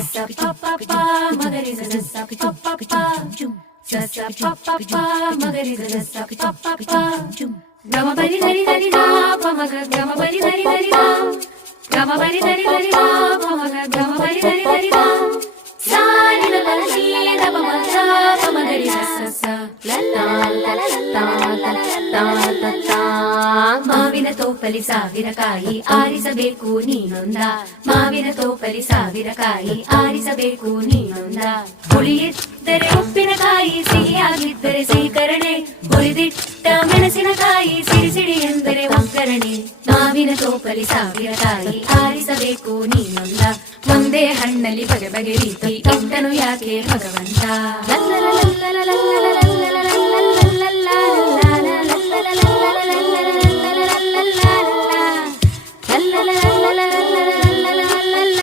sa pa pa pa magari sa sa pa pa pa sa sa pa pa pa magari sa sa pa pa pa gama bari dari dari da pa maga gama bari dari dari da gama bari dari dari da pa maga gama bari dari dari da sa ni la la ni da pa maga pa magari sa sa la la la la la la la la ಮಾವಿನ ತೋಪಲಿ ಸಾವಿರ ಕಾಯಿ ಆರಿಸಬೇಕು ನೀನೊಂದ ಮಾವಿನ ತೋಪಲಿ ಸಾವಿರ ಕಾಯಿ ಆರಿಸಬೇಕು ನೀನೊಂದ ಹುಳಿಯಿದ್ದರೆ ಉಪ್ಪಿನಕಾಯಿ ಸಿಹಿಯಾಗಿದ್ದರೆ ಸೀಕರಣೆ ಹುರಿದಿಟ್ಟ ಮೆಣಸಿನಕಾಯಿ ಸಿಡಿ ಸಿಡಿ ಎಂದರೆ ಒಗ್ಗರಣೆ ಮಾವಿನ ತೋಪಲಿ ಸಾವಿರ ಕಾಯಿ ಆರಿಸಬೇಕು ನೀನೊಂದ ಒಂದೇ ಹಣ್ಣಲ್ಲಿ ಬಗೆ ಬಗೆ ರೀತಿ ಇಟ್ಟನು ಯಾಕೆ ಭಗವಂತ